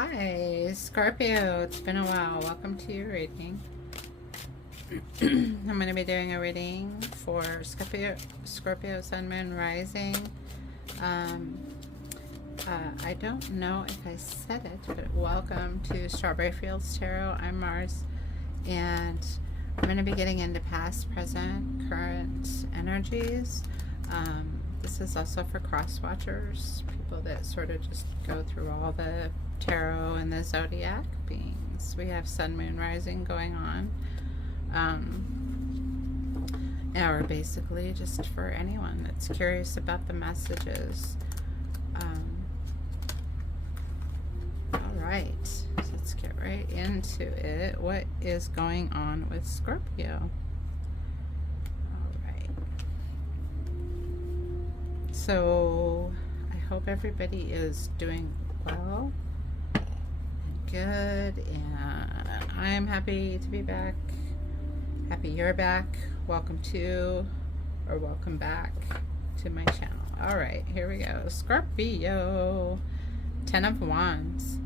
Hi, Scorpio. It's been a while. Welcome to your reading. I'm going to be doing a reading for Scorpio, Sun, Moon, Rising. I don't know if I said it, but welcome to Strawberry Fields Tarot. I'm Mars, and I'm going to be getting into past, present, current energies. This is also for cross-watchers, people that sort of just go through all the tarot and the zodiac beings. We have Sun, Moon, Rising going on. Or basically just for anyone that's curious about the messages. Alright, so let's get right into it. What is going on with Scorpio? Alright. So, I hope everybody is doing well and good, and I am happy to be back. Happy you're back. Welcome back to my channel. Alright, here we go. Scorpio. 10 of Wands.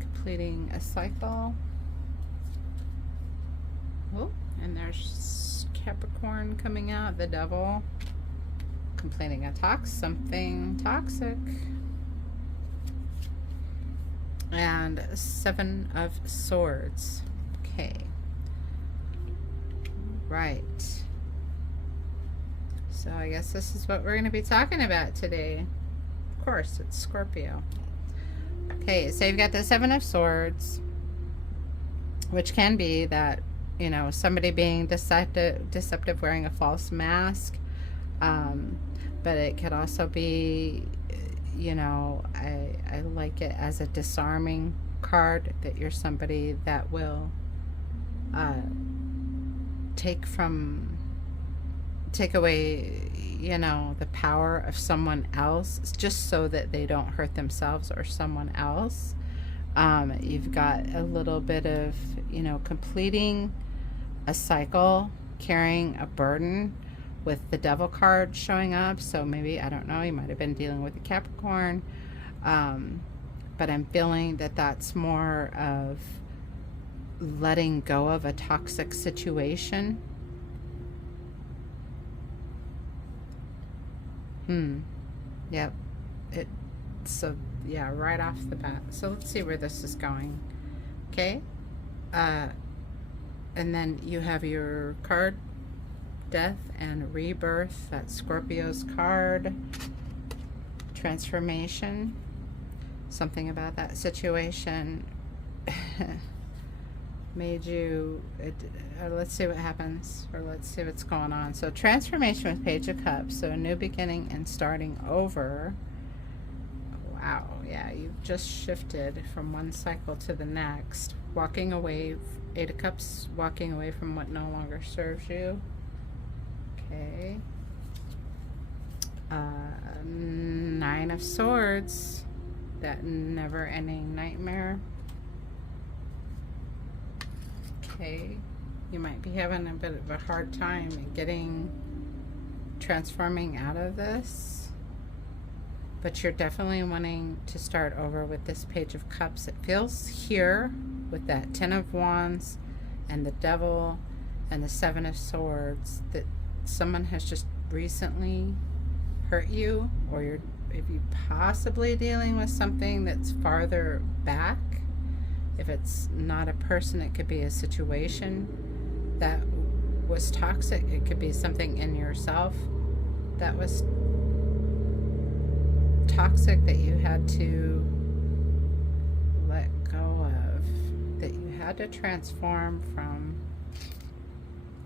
Completing a cycle. Oh, and there's Capricorn coming out. The Devil. Completing something toxic. And 7 of Swords. Okay. Right. So I guess this is what we're going to be talking about today. Of course, it's Scorpio. Okay, so you've got the 7 of Swords, which can be that, you know, somebody being deceptive, wearing a false mask. But it could also be, you know, I like it as a disarming card, that you're somebody that will take away, you know, the power of someone else, just so that they don't hurt themselves or someone else. You've got a little bit of, you know, completing a cycle, carrying a burden, with the Devil card showing up. So maybe, I don't know, you might have been dealing with a Capricorn, but I'm feeling that that's more of letting go of a toxic situation. Yep. So yeah, right off the bat. So let's see where this is going. Okay. And then you have your card, Death and Rebirth. That's Scorpio's card. Transformation. Something about that situation made you, let's see what happens, or let's see what's going on. So transformation with Page of Cups, so a new beginning and starting over. Wow, yeah, you've just shifted from one cycle to the next, walking away. 8 of Cups, walking away from what no longer serves you. Okay. 9 of Swords, that never-ending nightmare. Okay, you might be having a bit of a hard time transforming out of this, but you're definitely wanting to start over with this Page of Cups. It feels here with that 10 of Wands and the Devil and the 7 of Swords that someone has just recently hurt you, or if you possibly dealing with something that's farther back. If it's not a person, it could be a situation that was toxic. It could be something in yourself that was toxic, that you had to let go of, that you had to transform from,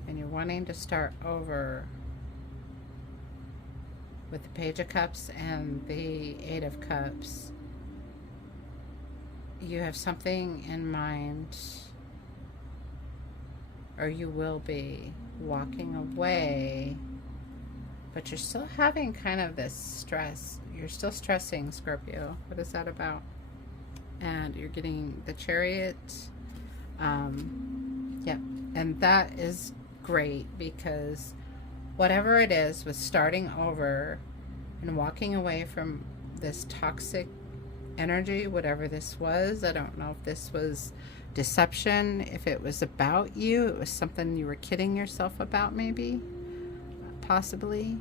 and you're wanting to start over with the Page of Cups and the 8 of Cups. You have something in mind, or you will be walking away, but you're still having kind of this stress. You're still stressing, Scorpio. What is that about? And you're getting the Chariot. Yep. And that is great, because whatever it is with starting over and walking away from this toxic energy, whatever this was. I don't know if this was deception, if it was about you, it was something you were kidding yourself about, maybe, possibly.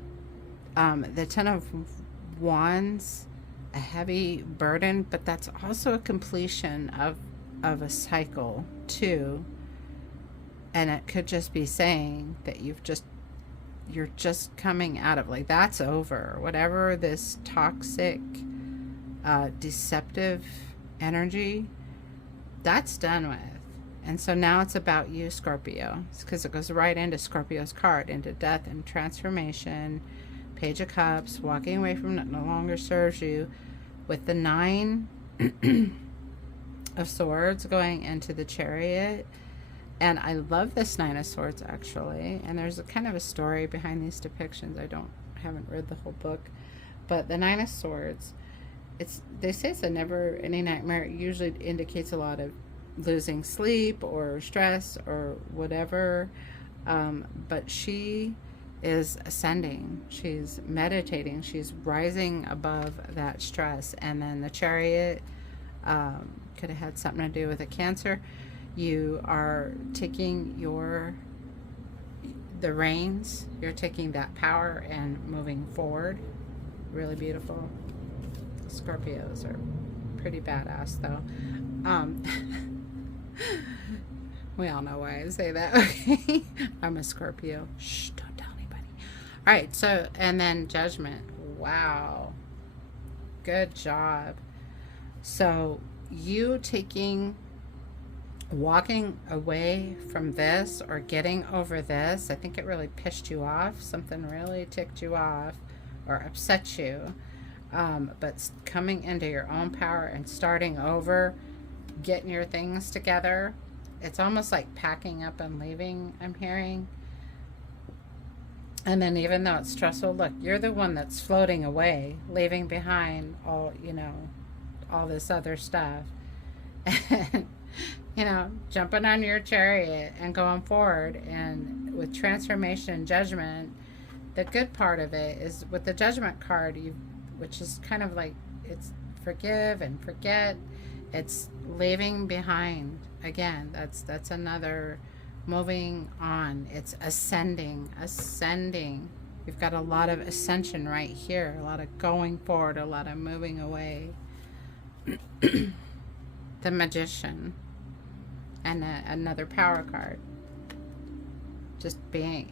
The Ten of Wands, a heavy burden, but that's also a completion of a cycle too. And it could just be saying that you're just coming out of, like, that's over. Whatever this toxic, deceptive energy, that's done with. And so now it's about you, Scorpio, because it goes right into Scorpio's card, into death and transformation, Page of Cups, walking away from what no longer serves you, with the Nine of Swords going into the Chariot. And I love this Nine of Swords, actually. And there's a kind of a story behind these depictions. Haven't read the whole book. But the Nine of Swords, they say it's a never-ending nightmare. It usually indicates a lot of losing sleep or stress or whatever. But she is ascending. She's meditating. She's rising above that stress. And then the Chariot could have had something to do with a Cancer. You are taking the reins. You're taking that power and moving forward. Really beautiful. Scorpios are pretty badass, though. We all know why I say that. Okay. I'm a Scorpio. Shh, don't tell anybody. All right, so, and then Judgment. Wow. Good job. So, you walking away from this or getting over this, I think it really pissed you off. Something really ticked you off or upset you. But coming into your own power and starting over, getting your things together. It's almost like packing up and leaving, I'm hearing. And then even though it's stressful, look, you're the one that's floating away, leaving behind all this other stuff. And, jumping on your chariot and going forward. And with transformation and judgment, the good part of it is with the Judgment card, which is kind of like, it's forgive and forget. It's leaving behind. Again, that's another moving on. It's ascending. We've got a lot of ascension right here, a lot of going forward, a lot of moving away. The Magician, and another power card. Just being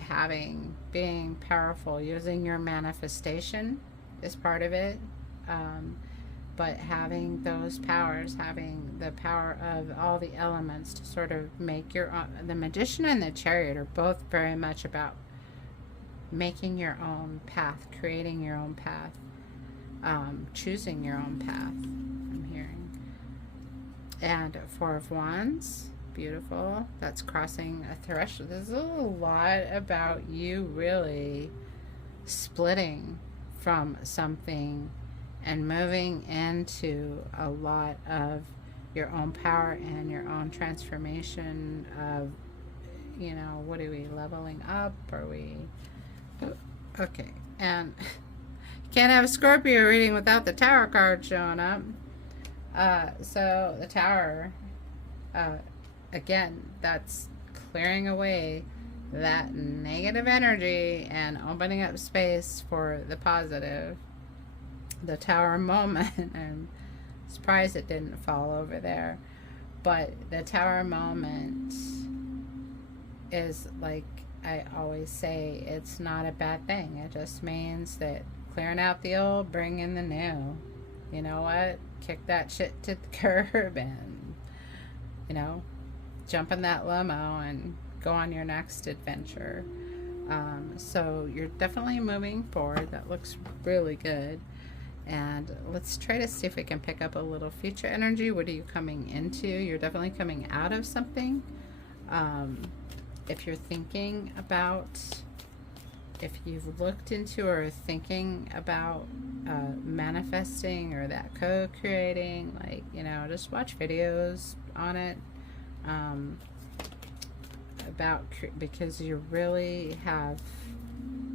powerful, using your manifestation is part of it. But having those powers, having the power of all the elements to sort of make your own. The Magician and the Chariot are both very much about making your own path, creating your own path, choosing your own path, I'm hearing. And Four of Wands, beautiful. That's crossing a threshold. There's a lot about you really splitting from something and moving into a lot of your own power and your own transformation of, what are we, leveling up? Are we... Okay. And can't have a Scorpio reading without the Tower card showing up. So the Tower, again, that's clearing away that negative energy and opening up space for the positive. The Tower moment. I'm surprised it didn't fall over there. But the Tower moment is, like I always say, it's not a bad thing. It just means that clearing out the old, bring in the new. You know what? Kick that shit to the curb and, jump in that limo and go on your next adventure. So you're definitely moving forward. That looks really good. And let's try to see if we can pick up a little future energy. What are you coming into? You're definitely coming out of something. If you're thinking about, if you've looked into or thinking about manifesting or that co-creating, just watch videos on it. Because you really have,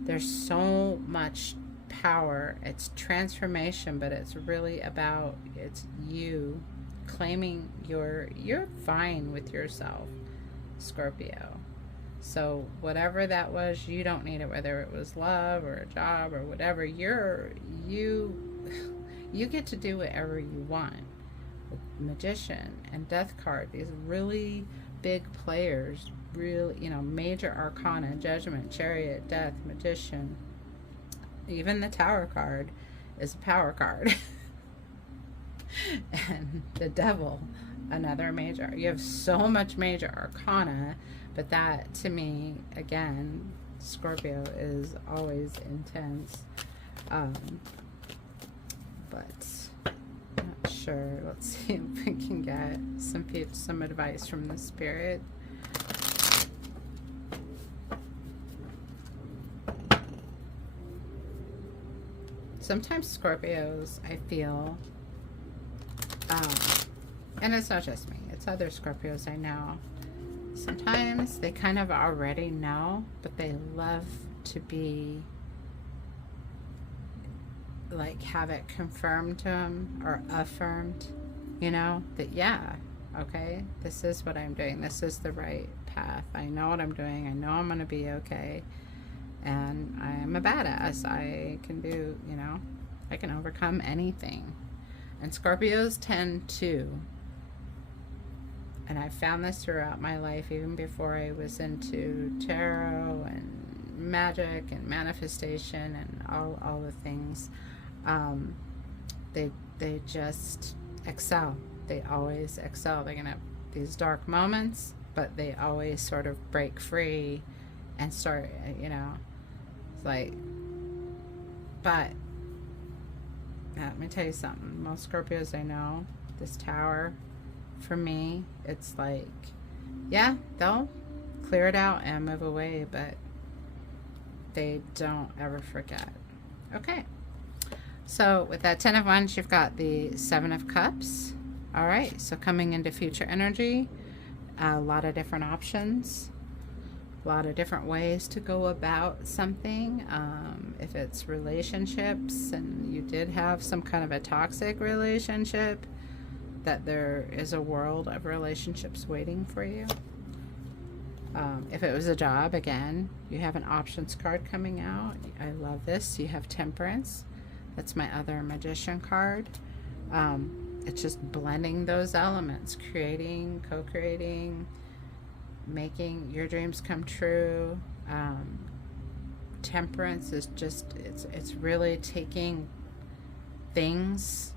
there's so much power, it's transformation, but it's really about, it's you claiming you're fine with yourself, Scorpio. So whatever that was, you don't need it, whether it was love or a job or whatever. You get to do whatever you want. Magician and Death card, these really big players, really, you know, major arcana, Judgment, Chariot, Death, Magician. Even the Tower card is a power card. And the Devil, another major. You have so much major arcana, but that, to me, again, Scorpio is always intense. But I'm not sure. Let's see if we can get some advice from the Spirit. Sometimes Scorpios, I feel, and it's not just me, it's other Scorpios I know, sometimes they kind of already know, but they love to be, like, have it confirmed to them or affirmed, you know, that, yeah, okay, this is what I'm doing, this is the right path, I know what I'm doing, I know I'm going to be okay. And I'm a badass. I can do, you know, I can overcome anything. And Scorpios tend to, and I found this throughout my life, even before I was into tarot and magic and manifestation and all the things. They just excel. They always excel. They're gonna have these dark moments, but they always sort of break free and start, you know. Like, but let me tell you something. Most Scorpios I know, this Tower, for me, it's like, yeah, they'll clear it out and move away, but they don't ever forget. Okay, so with that 10 of Wands, you've got the 7 of Cups. All right, so coming into future energy, a lot of different options. A lot of different ways to go about something. If it's relationships and you did have some kind of a toxic relationship, that there is a world of relationships waiting for you. If it was a job, again, you have an options card coming out. I love this. You have Temperance. That's my other Magician card. It's just blending those elements, creating, co-creating, making your dreams come true. Temperance is just, it's really taking things,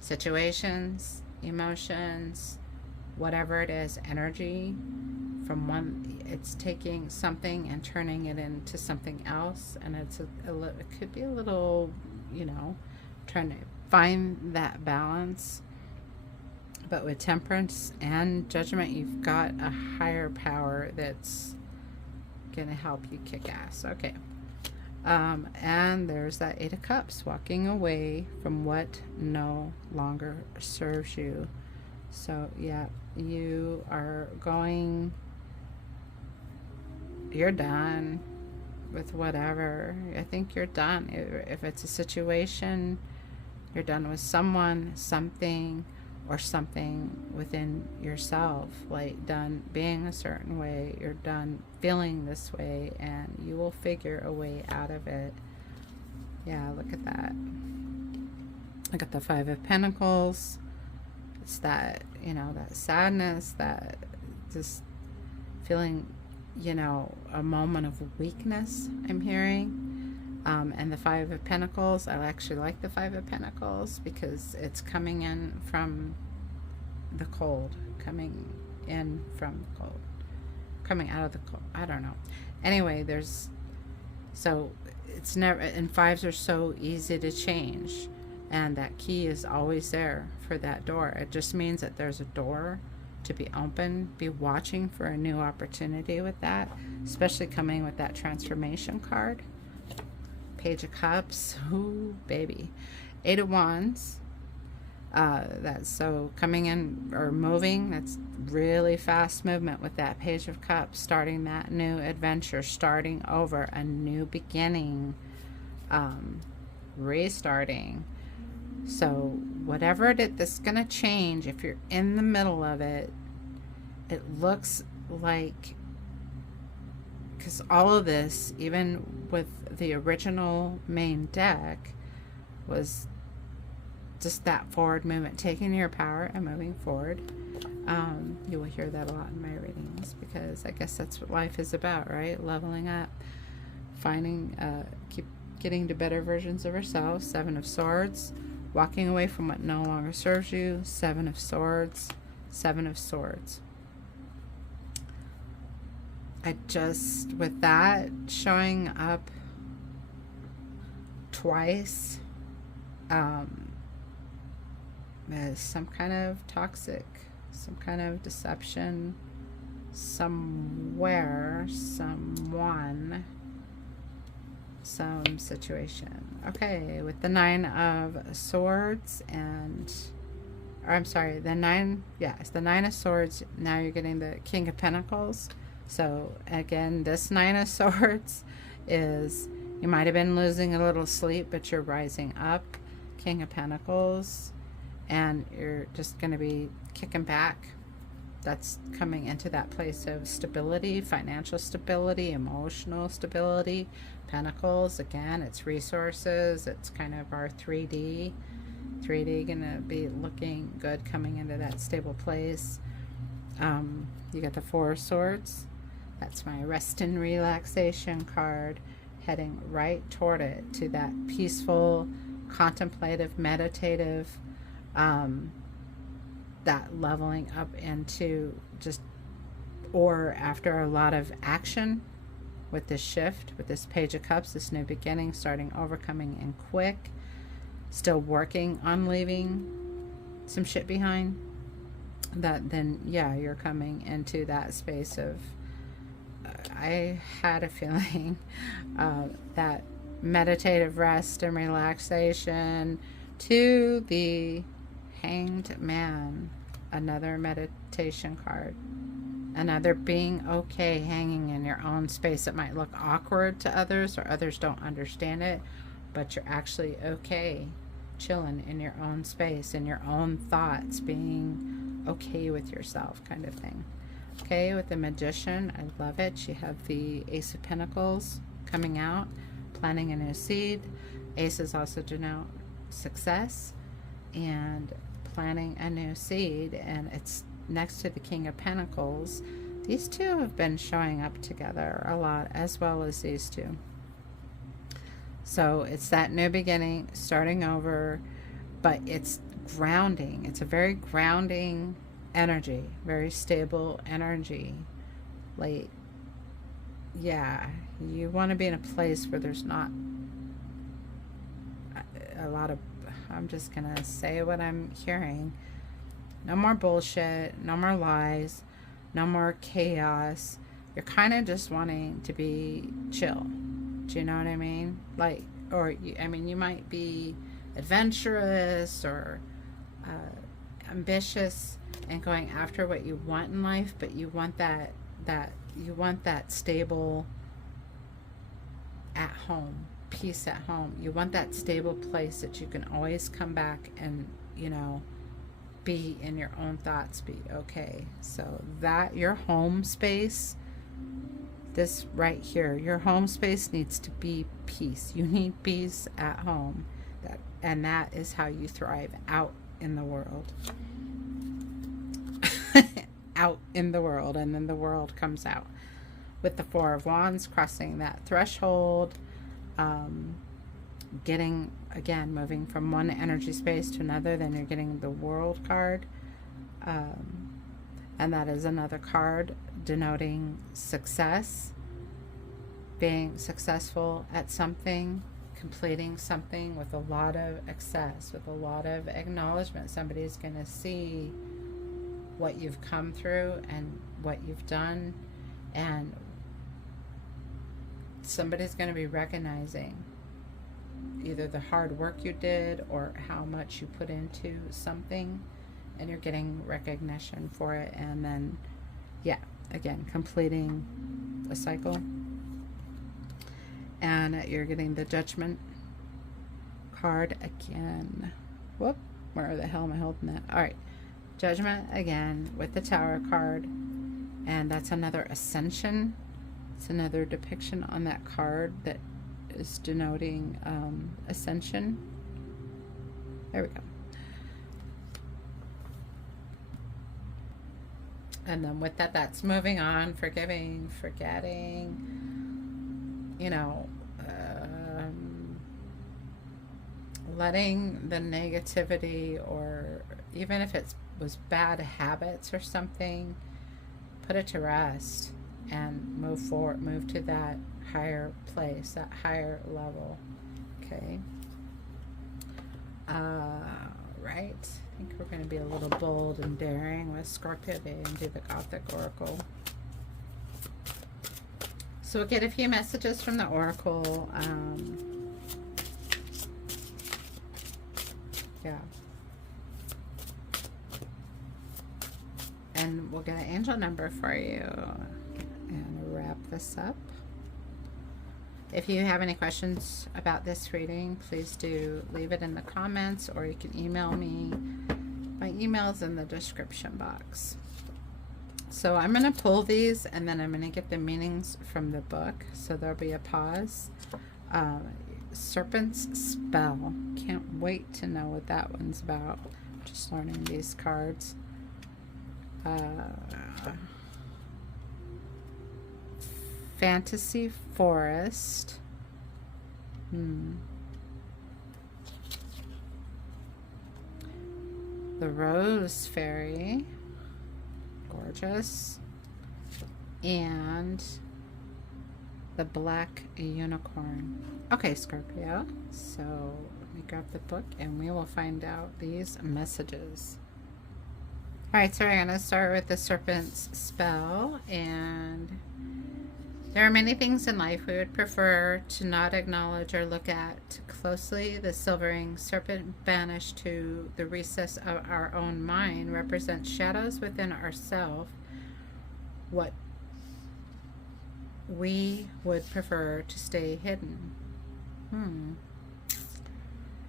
situations, emotions, whatever it is, energy from one, it's taking something and turning it into something else. And it's it could be a little, you know, trying to find that balance. But with Temperance and Judgment, you've got a higher power that's going to help you kick ass. Okay. And there's that 8 of Cups, walking away from what no longer serves you. So, yeah, you are going, you're done with whatever. I think you're done. If it's a situation, you're done with someone, something, or something within yourself, like done being a certain way, you're done feeling this way, and you will figure a way out of it. Yeah, look at that. I got the 5 of Pentacles. It's that, you know, that sadness, that just feeling, you know, a moment of weakness I'm hearing. And the 5 of Pentacles, I actually like the 5 of Pentacles because it's coming in from the cold, coming in from the cold, coming out of the cold. I don't know. Anyway, there's, so it's never, and 5s are so easy to change, and that key is always there for that door. It just means that there's a door to be open. Be watching for a new opportunity with that, especially coming with that transformation card. Page of Cups, ooh, baby. 8 of Wands, that's so coming in or moving, that's really fast movement with that Page of Cups, starting that new adventure, starting over, a new beginning. restarting. So whatever it is that's going to change, if you're in the middle of it, it looks like, because all of this, even with the original main deck, was just that forward movement, taking your power and moving forward. You will hear that a lot in my readings, because I guess that's what life is about, right? Leveling up, finding, keep getting to better versions of ourselves. Seven of Swords, walking away from what no longer serves you. Seven of Swords, Seven of Swords. I just, with that showing up twice, as some kind of toxic, some kind of deception, somewhere, someone, some situation. Okay, with the Nine of Swords and, or I'm sorry, the nine, yeah, it's the Nine of Swords. Now you're getting the King of Pentacles. So again, this Nine of Swords is, you might have been losing a little sleep, but you're rising up. King of Pentacles, and you're just going to be kicking back. That's coming into that place of stability, financial stability, emotional stability. Pentacles, again, it's resources. It's kind of our 3D. 3D going to be looking good, coming into that stable place. You got the Four of Swords. That's my rest and relaxation card, heading right toward it, to that peaceful, contemplative, meditative, that leveling up into just, or after a lot of action with this shift, with this Page of Cups, this new beginning, starting over, coming in quick, still working on leaving some shit behind, that then, yeah, you're coming into that space of, I had a feeling that meditative rest and relaxation, to the Hanged Man, another meditation card, another being okay hanging in your own space. It might look awkward to others, or others don't understand it, but you're actually okay chilling in your own space, in your own thoughts, being okay with yourself, kind of thing. Okay, with the Magician, I love it. You have the Ace of Pentacles coming out, planting a new seed. Aces also denote success and planting a new seed, and it's next to the King of Pentacles. These two have been showing up together a lot, as well as these two. So it's that new beginning, starting over, but it's grounding. It's a very grounding energy, very stable energy. Like, yeah, you want to be in a place where there's not a lot of, I'm just gonna say what I'm hearing, no more bullshit, no more lies, no more chaos. You're kind of just wanting to be chill. Do you know what I mean? Like, or I mean, you might be adventurous or ambitious and going after what you want in life, but you want that you want that stable at home, peace at home. You want that stable place that you can always come back and, you know, be in your own thoughts, be okay. So that your home space, this right here, your home space needs to be peace. You need peace at home, and that is how you thrive out in the world. Out in the world, and then the world comes out. With the Four of Wands, crossing that threshold, getting, again, moving from one energy space to another. Then you're getting the World card, and that is another card denoting success, being successful at something, completing something with a lot of excess, with a lot of acknowledgement. Somebody's going to see what you've come through and what you've done, and somebody's going to be recognizing either the hard work you did or how much you put into something, and you're getting recognition for it. And then, yeah, again, completing a cycle, and you're getting the Judgment, card again. Whoop, where the hell am I holding that? All right, Judgment again with the Tower card, and that's another ascension. It's another depiction on that card that is denoting ascension. There we go. And then with that, that's moving on, forgiving, forgetting, you know, letting the negativity, or even if it was bad habits or something, put it to rest and move forward, move to that higher place, that higher level. Okay. Right. I think we're going to be a little bold and daring with Scorpio Day and do the Gothic Oracle. So we'll get a few messages from the Oracle. Yeah. And we'll get an angel number for you and wrap this up. If you have any questions about this reading, please do leave it in the comments, or you can email me. My email's in the description box. So I'm going to pull these, and then I'm going to get the meanings from the book. So there'll be a pause. Serpent's Spell. Can't wait to know what that one's about. Just learning these cards. Fantasy Forest. The Rose Fairy. Gorgeous. And the Black Unicorn. Okay, Scorpio. So let me grab the book and we will find out these messages. Alright, so we're going to start with the Serpent's Spell, and there are many things in life we would prefer to not acknowledge or look at closely. The silvering serpent banished to the recess of our own mind represents shadows within ourselves, what we would prefer to stay hidden.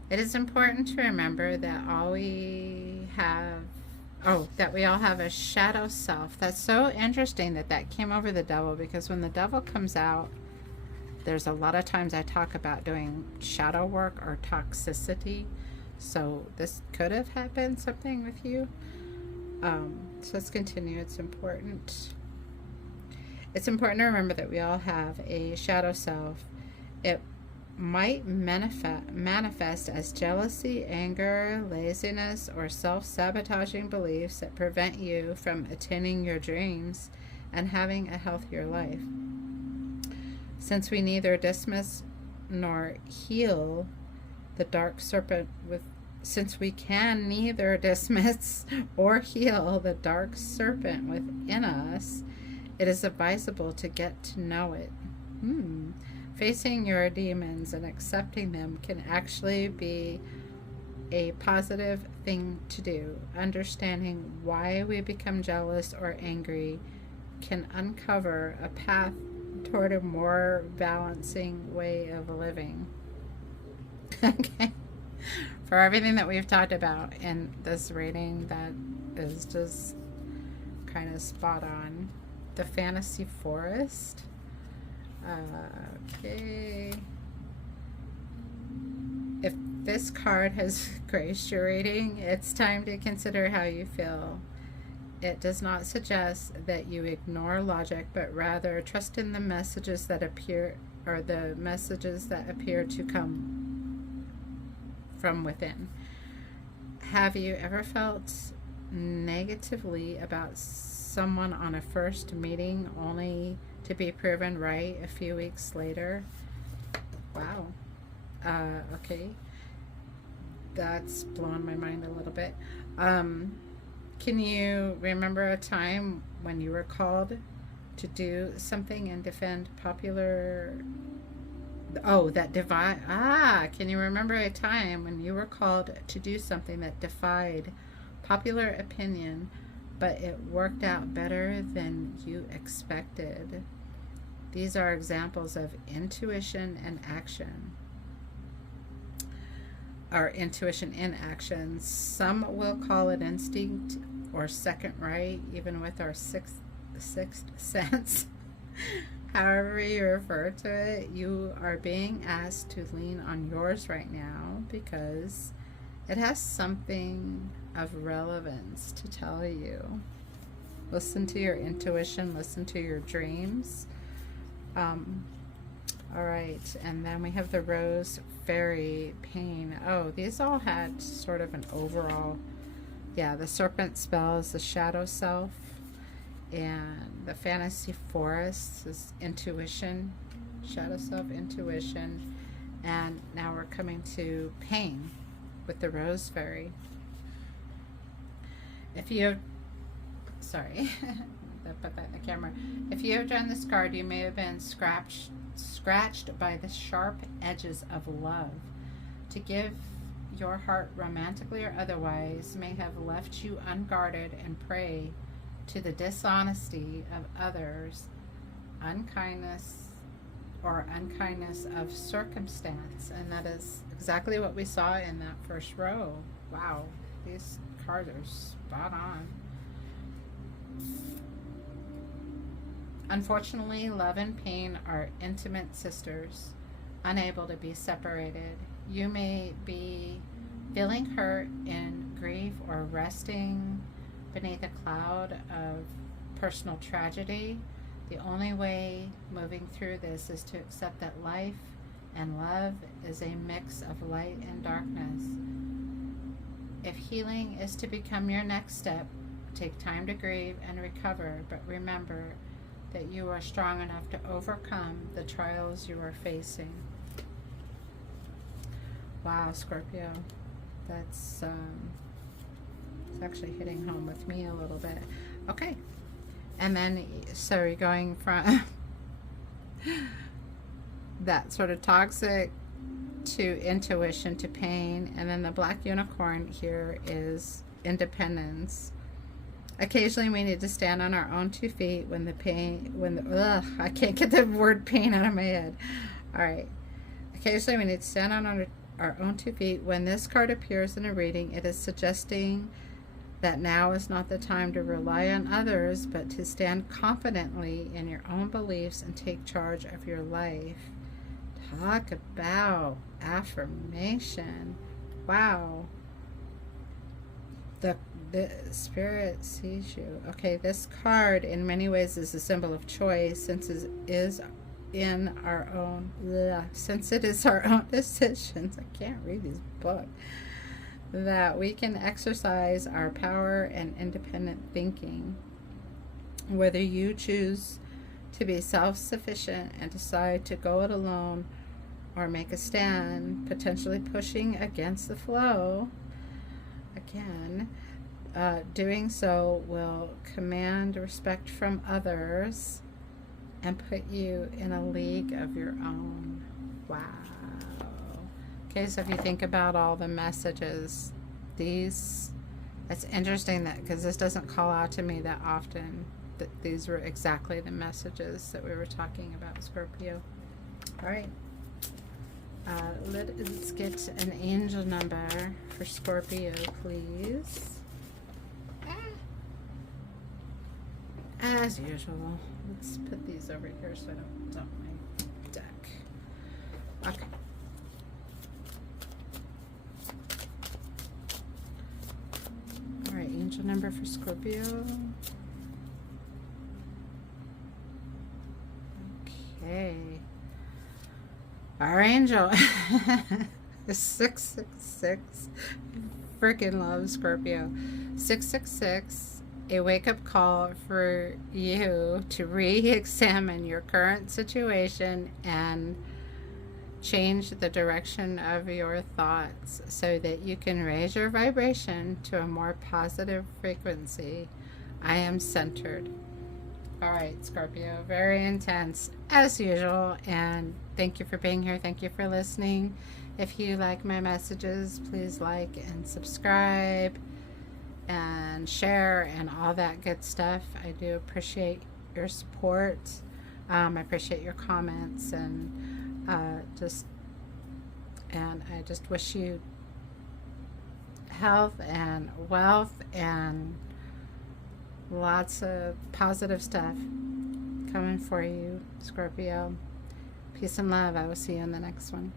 It is important to remember that that we all have a shadow self. That's so interesting that that came over the devil, because when the devil comes out, there's a lot of times I talk about doing shadow work or toxicity. So this could have happened, something with you. So let's continue. It's important. It's important to remember that we all have a shadow self. It might manifest as jealousy, anger, laziness, or self-sabotaging beliefs that prevent you from attaining your dreams and having a healthier life. Since we neither dismiss nor heal the dark serpent since we can neither dismiss or heal the dark serpent within us, it is advisable to get to know it. Facing your demons and accepting them can actually be a positive thing to do. Understanding why we become jealous or angry can uncover a path toward a more balancing way of living. Okay. For everything that we've talked about in this reading, that is just kind of spot on. The Fantasy Forest. Okay. If this card has graced your reading, it's time to consider how you feel. It does not suggest that you ignore logic, but rather trust in the messages that appear, or the messages that appear to come from within. Have you ever felt negatively about someone on a first meeting only to be proven right a few weeks later? Wow. Okay. That's blown my mind a little bit. Can you remember a time when you were called to do something and defend popular... can you remember a time when you were called to do something that defied popular opinion, but it worked out better than you expected? These are examples of intuition and action. our intuition in action. Some will call it instinct or second right, even with our sixth sense. However you refer to it, you are being asked to lean on yours right now because it has something of relevance to tell you. Listen to your intuition, listen to your dreams. All right, and then we have the Rose Fairy Pain. Oh, these all had sort of an overall, yeah, the Serpent spell is the shadow self, and the Fantasy Forest is intuition, shadow self, intuition, and now we're coming to pain with the Rose Fairy. If you have, sorry, put that in the camera. If you have drawn this card, you may have been scratched by the sharp edges of love. To give your heart, romantically or otherwise, may have left you unguarded and prey to the dishonesty of others, unkindness of circumstance. And that is exactly what we saw in that first row. Wow, these cards are spot on. Unfortunately, love and pain are intimate sisters, unable to be separated. You may be feeling hurt in grief or resting beneath a cloud of personal tragedy. The only way moving through this is to accept that life and love is a mix of light and darkness. If healing is to become your next step, take time to grieve and recover, but remember that you are strong enough to overcome the trials you are facing. Wow, Scorpio, that's it's actually hitting home with me a little bit. Okay, and then so you're going from that sort of toxic to intuition to pain, and then the black unicorn here is independence. Occasionally we need to stand on our own 2 feet when I can't get the word pain out of my head. All right. Occasionally we need to stand on our own 2 feet. When this card appears in a reading, it is suggesting that now is not the time to rely on others, but to stand confidently in your own beliefs and take charge of your life. Talk about affirmation. Wow. The spirit sees you. Okay, this card in many ways is a symbol of choice, since it is our own decisions. I can't read these books. That we can exercise our power and independent thinking. Whether you choose to be self-sufficient and decide to go it alone, or make a stand, potentially pushing against the flow, again, doing so will command respect from others and put you in a league of your own. Wow. Okay, so if you think about all the messages, it's interesting that, because this doesn't call out to me that often, that these were exactly the messages that we were talking about, Scorpio. All right. Let's get an angel number for Scorpio, please. As usual, let's put these over here so I don't dump my deck. Okay. All right, angel number for Scorpio. Okay. Our angel is 666. Freaking love Scorpio. 666. A wake-up call for you to re-examine your current situation and change the direction of your thoughts so that you can raise your vibration to a more positive frequency. I am centered. All right, Scorpio, very intense as usual, and thank you for being here. Thank you for listening. If you like my messages, please like and subscribe and share and all that good stuff. I do appreciate your support. I appreciate your comments, and I just wish you health and wealth and lots of positive stuff coming for you, Scorpio. Peace and love. I will see you in the next one.